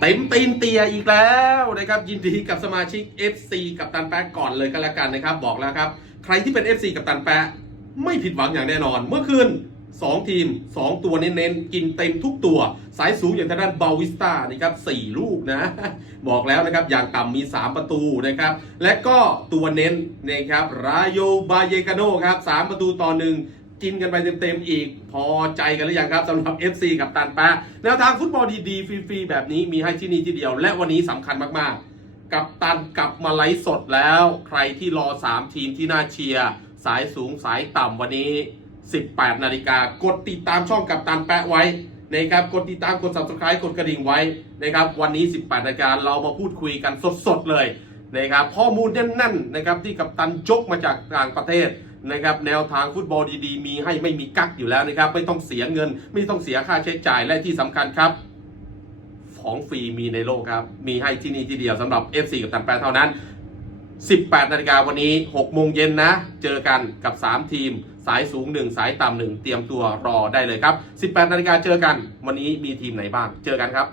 เต็มตีนเตียอีกแล้วนะครับยินดีกับสมาชิก FC กับตันแปะก่อนเลยก็แล้วกันนะครับ บอกแล้วครับ ใครที่เป็น FC กับตันแปะไม่ผิดหวังอย่างแน่นอน เมื่อคืน2 ทีม 2 ตัวเน้นๆกินเต็มทุกตัว สายสูงอย่างทางด้านบาวิสตานะครับ4ลูกนะ บอกแล้วนะครับ อย่างต่ำมี 3 ประตูนะครับ และก็ตัวเน้นนะครับรายโยบาเยกาโนครับ 3 ประตูต่อหนึ่ง กินกันไปเต็มๆอีก พอใจกันหรือยังครับสำหรับ FC กับตันแปะแนวทางฟุตบอลดีๆ ฟรีๆ แบบนี้มีให้ที่นี่ที่เดียว และวันนี้สำคัญมากๆ กับตันกลับมาไลฟ์สดแล้ว ใครที่รอ 3 ทีมที่น่าเชียร์ สายสูงสายต่ำวันนี้ 18 นาฬิกากดติดตามช่องกับตันแปะไว้นะครับกดติดตามกด subscribe กดกระดิ่งไว้นะครับวันนี้ 18นาฬิกาเรามาพูดคุยกันสดๆเลยนะครับข้อมูลแน่นๆนะครับที่กับตันจกมาจากต่างประเทศ นะครับแนวทางฟุตบอลดีๆ มีให้ไม่มีกักอยู่แล้วนะครับ ไม่ต้องเสียเงิน ไม่ต้องเสียค่าใช้จ่ายและที่สำคัญครับ ของฟรีมีในโลกครับ มีให้ที่นี่ที่เดียวสำหรับ FC กับตันแปะเท่านั้น 18นาฬิกาวันนี้6โมงเย็นนะ เจอกันกับ 3 ทีม สายสูง 1 สายต่ำ1เตรียมตัวรอได้เลยครับ 18นาฬิกาเจอกัน วันนี้มีทีมไหนบ้าง เจอกันครับ